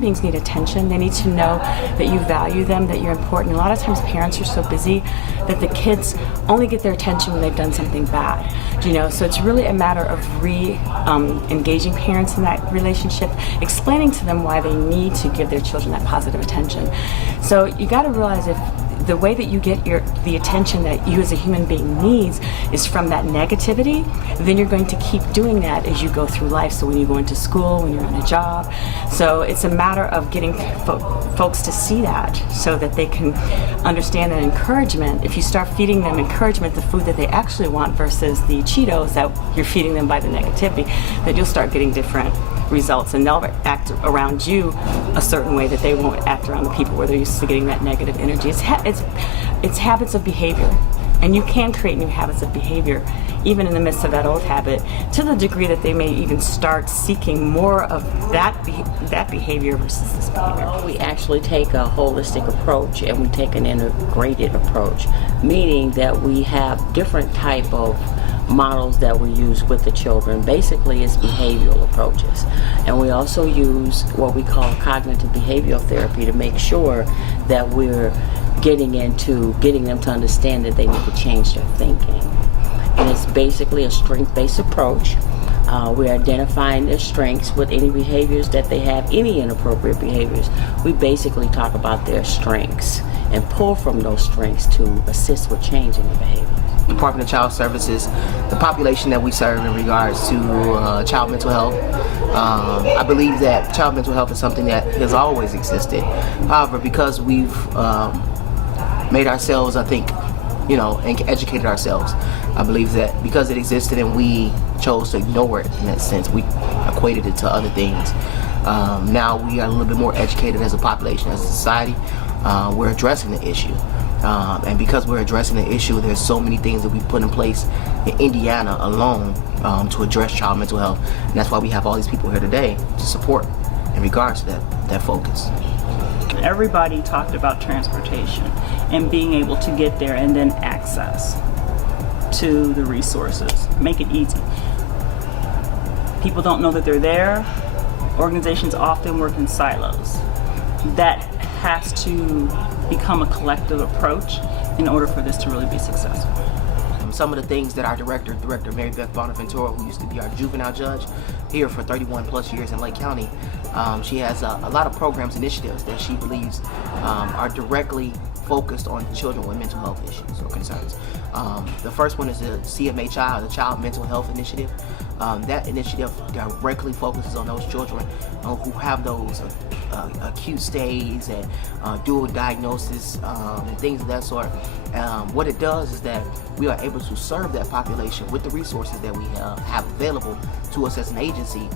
human beings need attention. They need to know that you value them, that you're important. A lot of times parents are so busy that the kids only get their attention when they've done something bad. So it's really a matter of engaging parents in that relationship, explaining to them why they need to give their children that positive attention. So you got to realize if the way that you get the attention that you as a human being needs is from that negativity, then you're going to keep doing that as you go through life. So when you go into school, when you're on a job. So it's a matter of getting folks to see that so that they can understand that encouragement. If you start feeding them encouragement, the food that they actually want versus the Cheetos that you're feeding them by the negativity, that you'll start getting different results, and they'll act around you a certain way that they won't act around the people where they're used to getting that negative energy. It's habits of behavior, and you can create new habits of behavior even in the midst of that old habit, to the degree that they may even start seeking more of that behavior versus this behavior. We actually take a holistic approach, and we take an integrated approach, meaning that we have different type of models that we use with the children. Basically, it's behavioral approaches, and we also use what we call cognitive behavioral therapy to make sure that we're getting them to understand that they need to change their thinking. And it's basically a strength-based approach. We're identifying their strengths with any behaviors that they have, any inappropriate behaviors. We basically talk about their strengths and pull from those strengths to assist with changing the behavior. Department of Child Services, the population that we serve in regards to child mental health. I believe that child mental health is something that has always existed. However, because we've made ourselves, I think, and educated ourselves, I believe that because it existed and we chose to ignore it in that sense, we equated it to other things. Now we are a little bit more educated as a population, as a society. We're addressing the issue. And because we're addressing the issue, there's so many things that we put in place in Indiana alone to address child mental health. And that's why we have all these people here today to support in regards to that focus. Everybody talked about transportation and being able to get there and then access to the resources. Make it easy. People don't know that they're there. Organizations often work in silos. That has to become a collective approach in order for this to really be successful. Some of the things that our director Mary Beth Bonaventura, who used to be our juvenile judge here for 31 plus years in Lake County, she has a lot of programs, initiatives that she believes are directly focused on children with mental health issues or concerns. The first one is the CMA Child, the Child Mental Health Initiative. That initiative directly focuses on those children who have those acute stays and dual diagnosis and things of that sort. What it does is that we are able to serve that population with the resources that we have available to us as an agency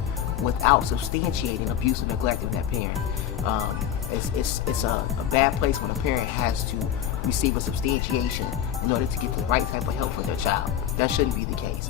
without substantiating abuse or neglect of that parent. It's a bad place when a parent has to receive a substantiation in order to get the right type of help for their child. That shouldn't be the case.